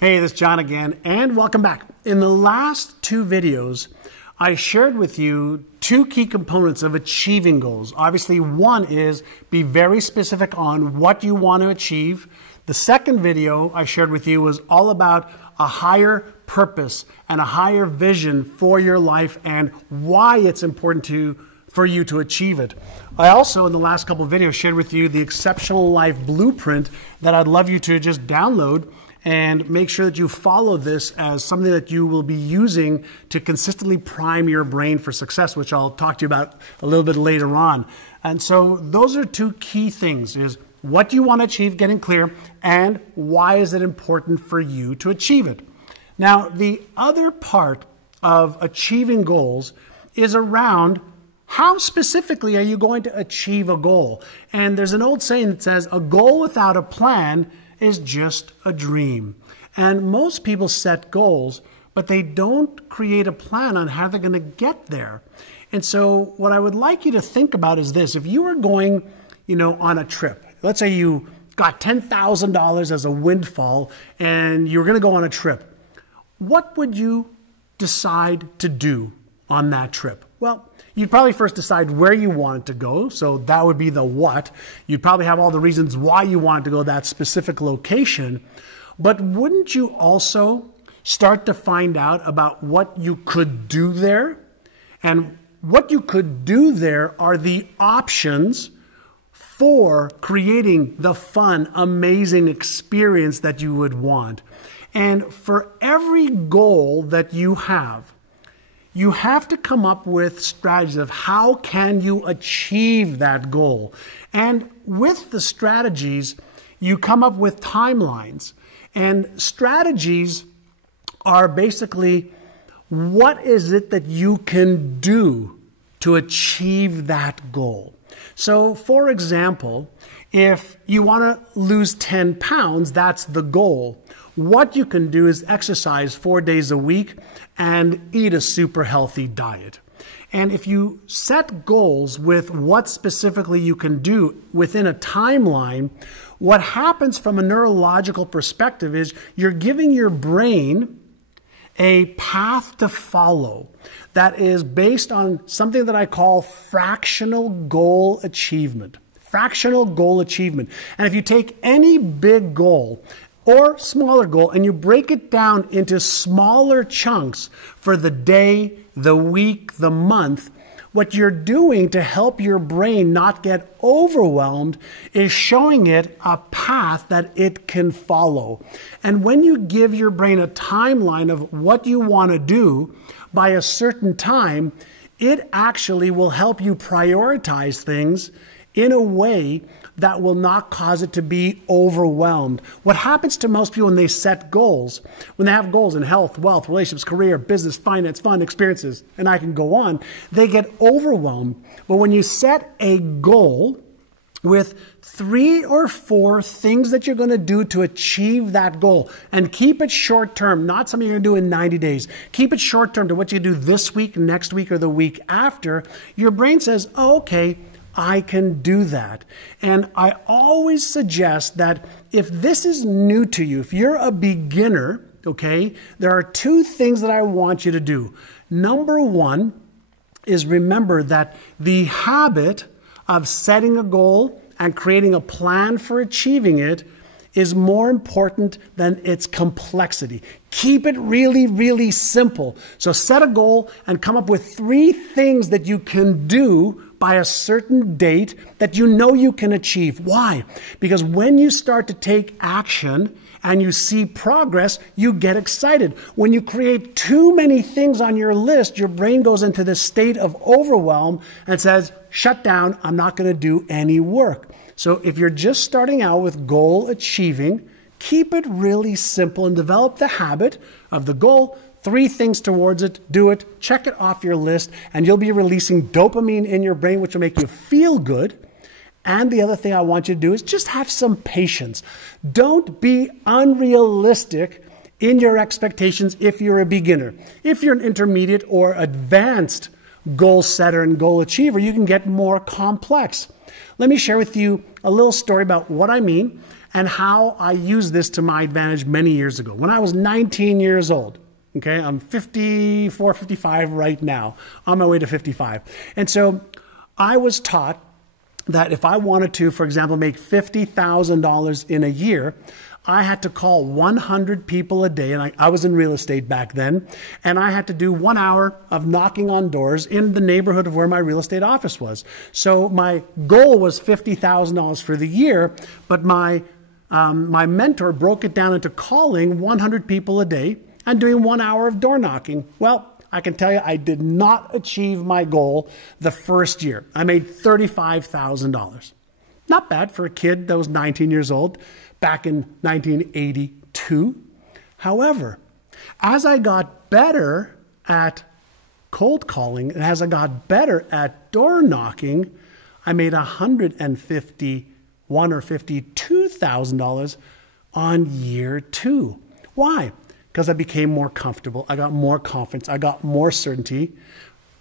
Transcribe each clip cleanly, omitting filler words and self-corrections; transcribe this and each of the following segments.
Hey, this is John again, and welcome back. In the last two videos, I shared with you two key components of achieving goals. Obviously, one is be very specific on what you want to achieve. The second video I shared with you was all about a higher purpose and a higher vision for your life and why it's important for you to achieve it. I also, in the last couple of videos, shared with you the Exceptional Life Blueprint that I'd love you to just download and make sure that you follow this as something that you will be using to consistently prime your brain for success, which I'll talk to you about a little bit later on. And so those are two key things, is what you want to achieve, getting clear, and why is it important for you to achieve it. Now, the other part of achieving goals is around how specifically are you going to achieve a goal. And there's an old saying that says, a goal without a plan is just a dream. And most people set goals, but they don't create a plan on how they're going to get there. And so what I would like you to think about is this. If you were going, on a trip, let's say you got $10,000 as a windfall and you're going to go on a trip, what would you decide to do on that trip? Well, you'd probably first decide where you wanted to go, so that would be the what. You'd probably have all the reasons why you wanted to go that specific location, but wouldn't you also start to find out about what you could do there? And what you could do there are the options for creating the fun, amazing experience that you would want. And for every goal that you have to come up with strategies of how can you achieve that goal. And with the strategies, you come up with timelines. And strategies are basically, what is it that you can do to achieve that goal? So, for example, if you want to lose 10 pounds, that's the goal. What you can do is exercise 4 days a week and eat a super healthy diet. And if you set goals with what specifically you can do within a timeline, what happens from a neurological perspective is you're giving your brain a path to follow that is based on something that I call fractional goal achievement. Fractional goal achievement. And if you take any big goal or smaller goal and you break it down into smaller chunks for the day, the week, the month, what you're doing to help your brain not get overwhelmed is showing it a path that it can follow. And when you give your brain a timeline of what you want to do by a certain time, it actually will help you prioritize things in a way that will not cause it to be overwhelmed. What happens to most people when they set goals, when they have goals in health, wealth, relationships, career, business, finance, fun, experiences, and I can go on, they get overwhelmed. But when you set a goal with 3 or 4 things that you're going to do to achieve that goal, and keep it short term, not something you're going to do in 90 days. Keep it short term to what you do this week, next week, or the week after. Your brain says, oh, okay, I can do that. And I always suggest that if this is new to you, if you're a beginner, okay, there are 2 things that I want you to do. Number 1 is remember that the habit of setting a goal and creating a plan for achieving it is more important than its complexity. Keep it really, really simple. So set a goal and come up with 3 things that you can do by a certain date that you know you can achieve. Why? Because when you start to take action and you see progress, you get excited. When you create too many things on your list, your brain goes into this state of overwhelm and says, shut down, I'm not going to do any work. So if you're just starting out with goal achieving, keep it really simple and develop the habit of the goal, 3 things towards it, do it, check it off your list, and you'll be releasing dopamine in your brain, which will make you feel good. And the other thing I want you to do is just have some patience. Don't be unrealistic in your expectations if you're a beginner. If you're an intermediate or advanced goal setter and goal achiever, you can get more complex. Let me share with you a little story about what I mean and how I used this to my advantage many years ago. When I was 19 years old, okay, I'm 54, 55 right now, on my way to 55. And so I was taught that if I wanted to, for example, make $50,000 in a year, I had to call 100 people a day, and I was in real estate back then, and I had to do 1 hour of knocking on doors in the neighborhood of where my real estate office was. So my goal was $50,000 for the year, but my mentor broke it down into calling 100 people a day and doing 1 hour of door knocking. Well, I can tell you I did not achieve my goal the first year. I made $35,000. Not bad for a kid that was 19 years old back in 1982. However, as I got better at cold calling and as I got better at door knocking, I made $151,000 or $52,000 on year 2. Why? Because I became more comfortable, I got more confidence, I got more certainty,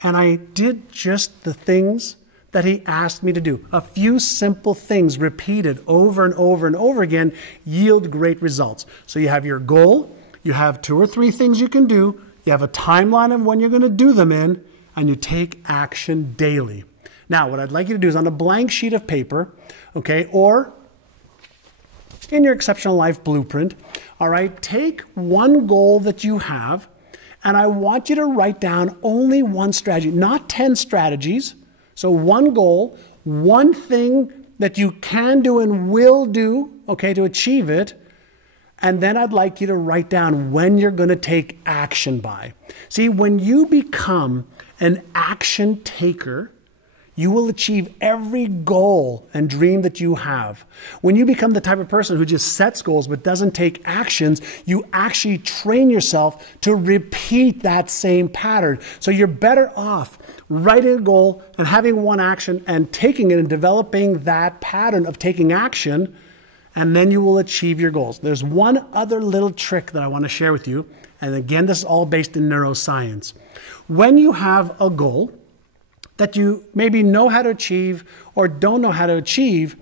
and I did just the things that he asked me to do. A few simple things repeated over and over and over again yield great results. So you have your goal, you have 2 or 3 things you can do, you have a timeline of when you're going to do them in, and you take action daily. Now, what I'd like you to do is on a blank sheet of paper, okay, or in your exceptional life blueprint, all right, take one goal that you have, and I want you to write down only one strategy, not 10 strategies. So one goal, one thing that you can do and will do, okay, to achieve it. And then I'd like you to write down when you're going to take action by. See, when you become an action taker, you will achieve every goal and dream that you have. When you become the type of person who just sets goals but doesn't take actions, you actually train yourself to repeat that same pattern. So you're better off writing a goal and having one action and taking it and developing that pattern of taking action, and then you will achieve your goals. There's one other little trick that I want to share with you, and again, this is all based in neuroscience. When you have a goal that you maybe know how to achieve or don't know how to achieve,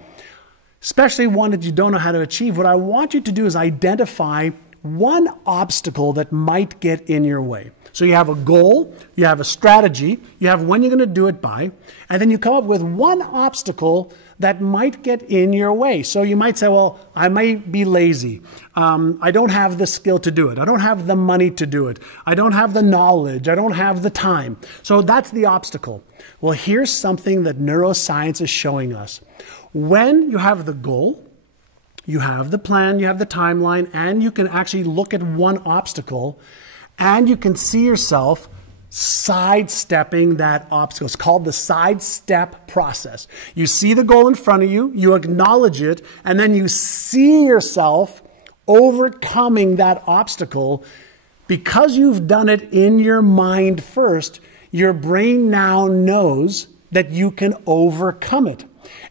especially one that you don't know how to achieve, what I want you to do is identify one obstacle that might get in your way. So you have a goal, you have a strategy, you have when you're going to do it by, and then you come up with one obstacle that might get in your way. So you might say, well, I might be lazy. I don't have the skill to do it. I don't have the money to do it. I don't have the knowledge. I don't have the time. So that's the obstacle. Well, here's something that neuroscience is showing us. When you have the goal, you have the plan, you have the timeline, and you can actually look at one obstacle, and you can see yourself sidestepping that obstacle. It's called the sidestep process. You see the goal in front of you, you acknowledge it, and then you see yourself overcoming that obstacle. Because you've done it in your mind first, your brain now knows that you can overcome it.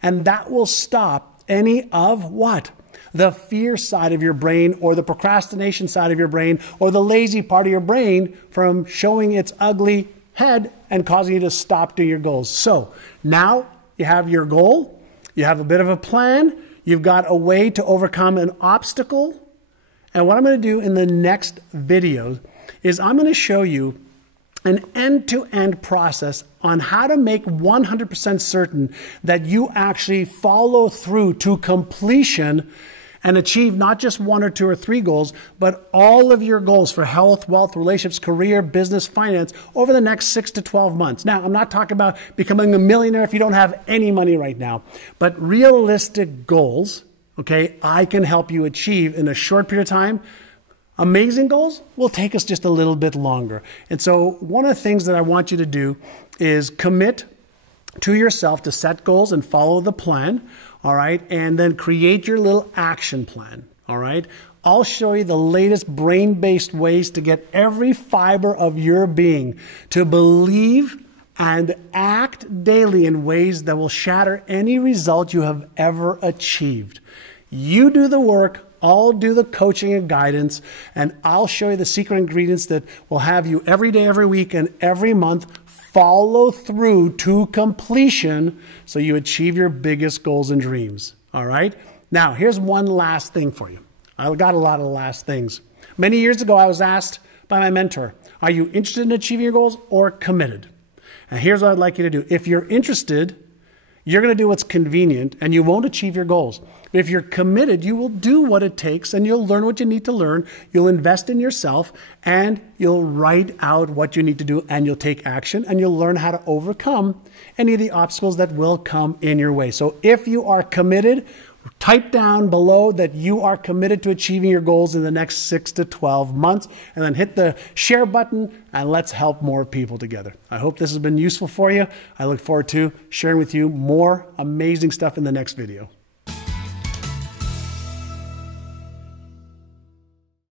And that will stop any of what? The fear side of your brain or the procrastination side of your brain or the lazy part of your brain from showing its ugly head and causing you to stop doing your goals. So now you have your goal, you have a bit of a plan, you've got a way to overcome an obstacle. And what I'm going to do in the next video is I'm going to show you an end-to-end process on how to make 100% certain that you actually follow through to completion and achieve not just 1 or 2 or 3 goals, but all of your goals for health, wealth, relationships, career, business, finance over the next 6 to 12 months. Now, I'm not talking about becoming a millionaire if you don't have any money right now, but realistic goals, okay, I can help you achieve in a short period of time. Amazing goals will take us just a little bit longer. And so one of the things that I want you to do is commit to yourself to set goals and follow the plan, all right? And then create your little action plan, all right? I'll show you the latest brain-based ways to get every fiber of your being to believe and act daily in ways that will shatter any result you have ever achieved. You do the work, I'll do the coaching and guidance, and I'll show you the secret ingredients that will have you every day, every week, and every month follow through to completion so you achieve your biggest goals and dreams. All right? Now, here's one last thing for you. I got a lot of last things. Many years ago, I was asked by my mentor, are you interested in achieving your goals or committed? And here's what I'd like you to do. If you're interested, you're going to do what's convenient and you won't achieve your goals. But if you're committed, you will do what it takes and you'll learn what you need to learn. You'll invest in yourself and you'll write out what you need to do and you'll take action and you'll learn how to overcome any of the obstacles that will come in your way. So if you are committed, type down below that you are committed to achieving your goals in the next 6 to 12 months and then hit the share button and let's help more people together. I hope this has been useful for you. I look forward to sharing with you more amazing stuff in the next video.